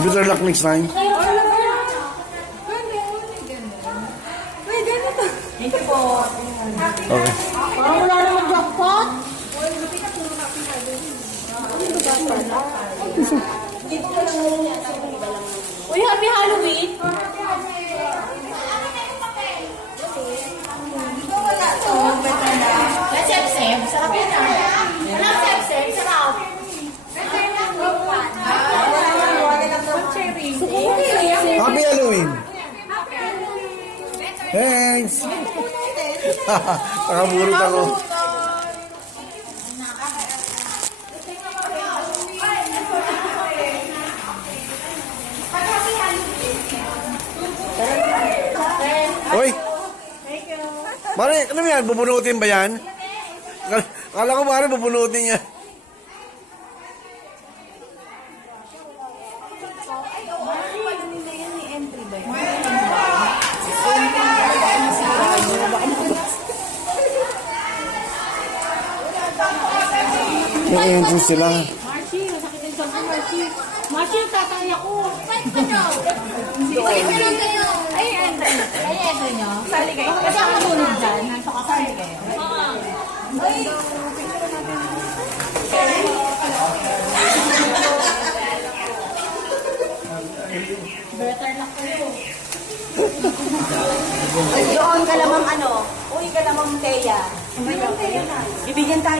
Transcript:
Better luck next time. Thank you po. Okay. Parang wala naman jackpot. Uy, happy Halloween! Sep-sep, sarap yun ah. Walang sep-sep, sarap. Happy Halloween! Thanks! Nakaburot ako. Hoy! Mare, ano yan? Bubunutin ba yan? Kala ko mare, bubunutin niya. May entrance sila. Marcy, masakit ang tiyan ko, Marcy. Marcy, tatay ako. Fight ka nyo. Ulit ka lang kayo. Ay, enter nyo. Sali kayo. Kasi ako natulog dyan. Nasa kasali kayo. Ay. Better lang kayo. Doon ka lamang ano? Uy ka lamang Teya. Ibigyan tayo.